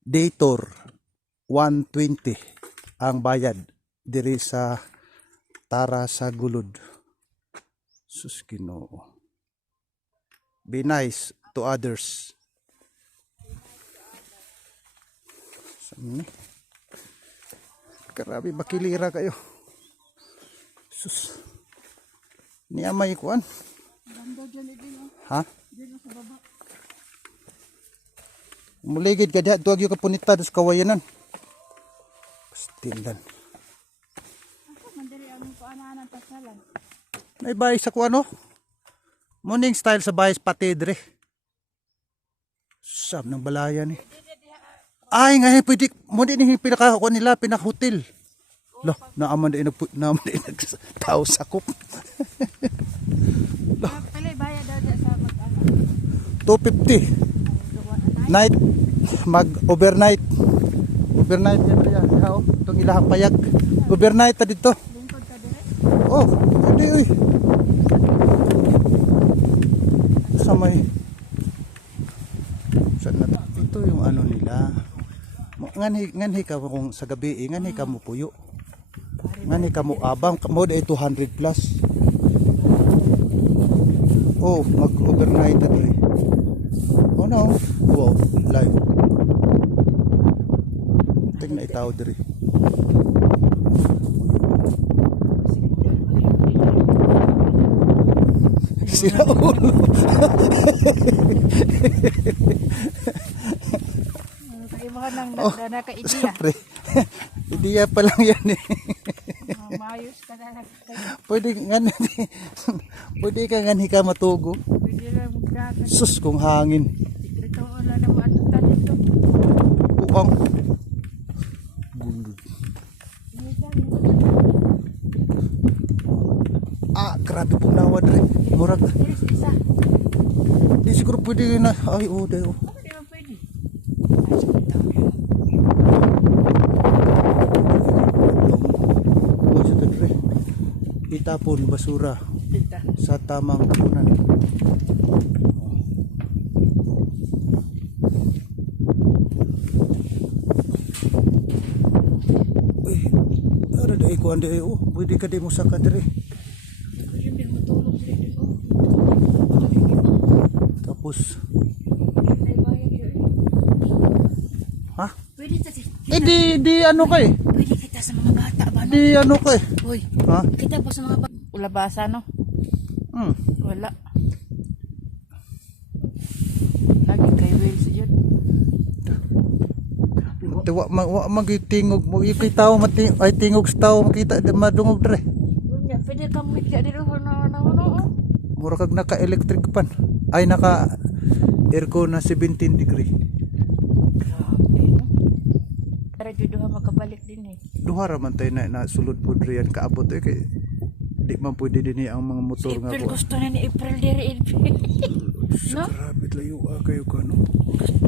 day tour 120 ang bayad diri sa Tara sa Gulod. Sus Ginoo. Be nice to others. Saan ni? Grabe bakilira kayo. Sus. Niya may kuan. Ha? Muligid ka diha tuwag yung kapunita dos kawayanan. Pastindan. May bahay sa kuano? Morning style sa bahay pati dire. Sab ng balaya ni. Ay nga pwede mo din ni pinaka nila pinaka-hotel. Lo, naaman din tao sakop. Pili bayad daw sa mag-ano. 250. Night mag-overnight. Overnight yan riya. How? Itong ilahang payag. Overnight ta dito. Lingkod ka dire. Oh, hindi uy. Sa may saan na ito yung ano nila. Nganhi ka kung sa gabi, nganhi ka mo puyo. Nganhi ka mo abang, mo day 200 plus. Oh, mag-overnight na dire. Oh no. Wow, live. Tingnan itaw dire. Sira ulo. Kayo mga nang naka-idea. Siyempre. Idea pa lang yan eh. Mayos ka na. Pwede ka nga ka matugo. Pwede lang magdagan. Sus kung hangin. Sikreto wala na matutan dito. Buang. Gulod. Ah, grabe pong nawad rin. Murag. Isa. Di siguro pwede na. Ay, oh, dayo. Hindi naman pwede. Oh, sa tadre. Itapon basura Dito. sa tamang punan. Uy, ara dai ko ande oh, pwede ka di mo sa kadre. Hindi matulog dito. Tapos, Ay bayad yun. ha? Pwede ta Di ano kay? Pwede kita sa mga bata ba no? Di ano kay? Hoy, Ha? kita po sa mga bata. Ulabasa no? Wala. Lagi kay Wells yun. Wa magitingog mo ikay tao mati ay tingog sa tao makita madungog dre. Pwede ka mo ikya dito na. Mura kag naka-electric pan. Ay naka aircon na 17 degree. Para juduha makabalik din eh. Duha ra man tay na sulod pud riyan kaabot kay di man pwede din ang mga motor nga April ko. gusto na ni April diri. No? Grabe layo kayo kano. Gusto